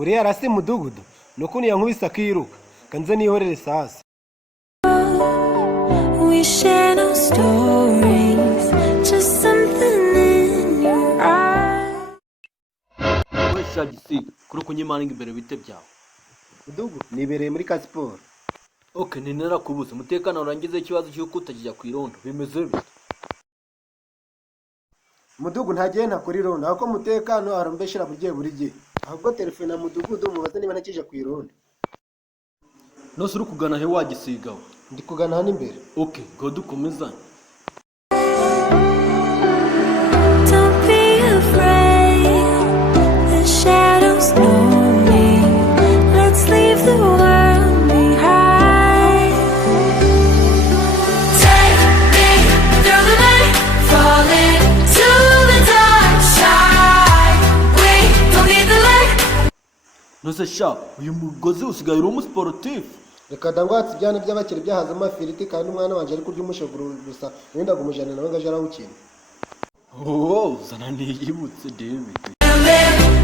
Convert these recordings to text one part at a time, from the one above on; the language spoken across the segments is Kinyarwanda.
uriya arasi mudugudu nuko yankubise akiruka kanze nihorere sasa. We share no stories, just something in your eyes. Wesha gisiga kuri kunyimaninga imbere bite byawe. Mudugu nibereye muri ka siporo. Okay, ni narakubuze umutekano urangize ikibazo cy'uko utajya ku irondo bimeze bite? Mudugu ntagiye ntakora irondo ahubwo umutekano arombeshera buri gihe ahubwo telefone ya mudugudu mubaze niba nakije ku irondo. Nose uri kugana he wagisigaho? Ndi kugana hano imbere. Okay, go dukomezanye. Don't be afraid, the shadows know me. Let's leave the world behind. Take me through the night, fall into the dark side. We don't need the light. Nose sha uyu mugozi usigaye uri umusportif. Reka dangwatsi byane by'abakiri byahaza amafiriti kandi umwana wanje ari kurya umushogoro gusa wenda kumujana nawe ngaje arawukina. Oh, zana niyibutse David.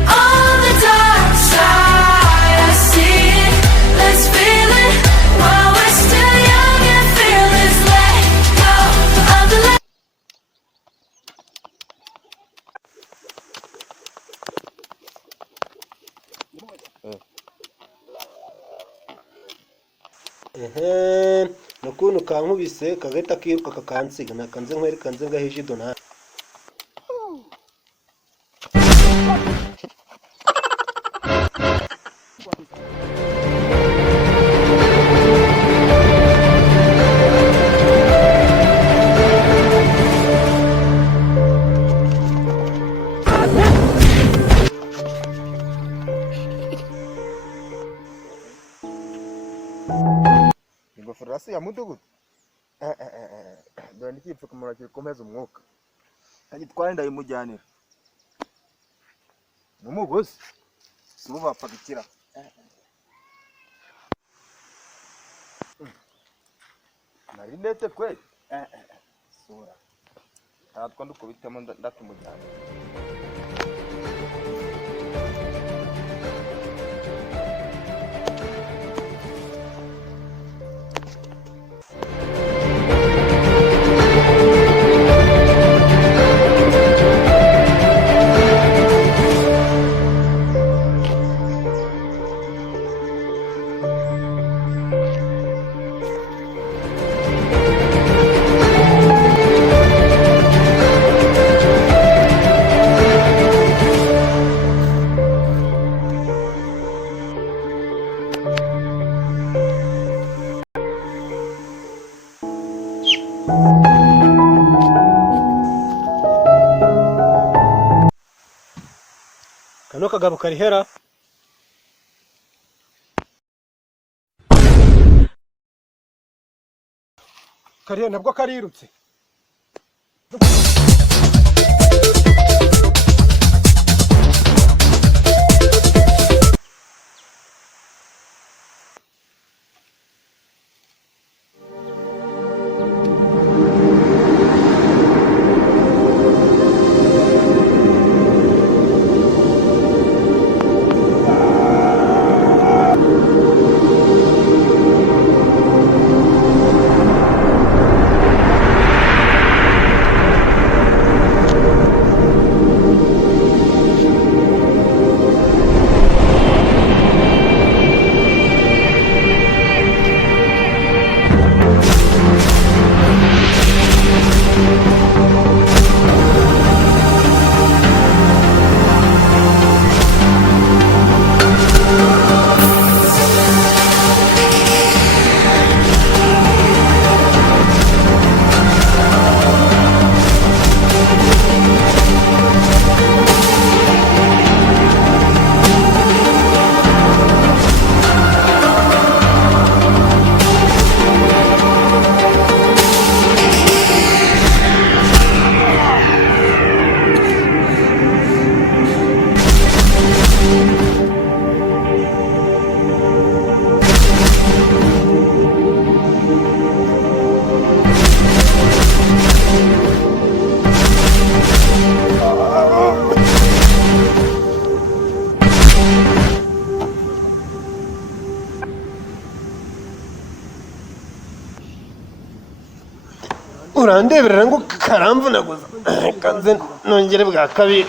On the dark side, I see it. Let's feel it while we're still young and fearless. Let go of the light. Nukuntu kankubise kagahita kiruka kakansiga nakanze nkwereka nze ngahije idona. Ingofero ya mudugudu dore ndikipfuka umuntu akikomeza umwuka agitwara ndayimujyanira n'umugozi sibo bapagikira narinete kweli sura natwa ndukubitamo ndatumujyanira. Kano kagabo karihera. Kariya nabwo karirutse. urandeberera ngo karamvunaguza kanze nongere bwa kabiri